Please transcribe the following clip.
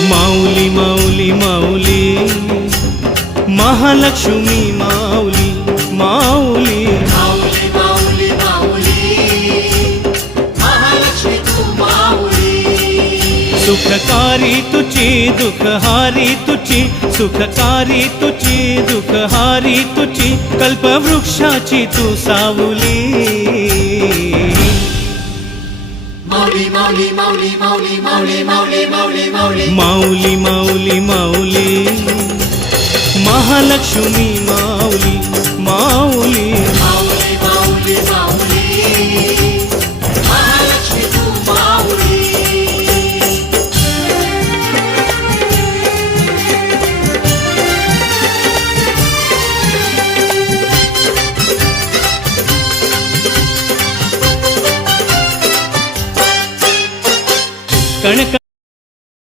माऊली माऊली माऊली महालक्ष्मी माऊली माऊली माऊली माऊली माऊली महालक्ष्मी तू माऊली सुखकारी तुझी दुःखहारी तुझी सुखकारी तुझी दुःखहारी तुझी कल्पवृक्षाची तू सावली माऊली माऊली माऊली माऊली माऊली माऊली माऊली माऊली माऊली माऊली माऊली महालक्ष्मी माऊली माऊली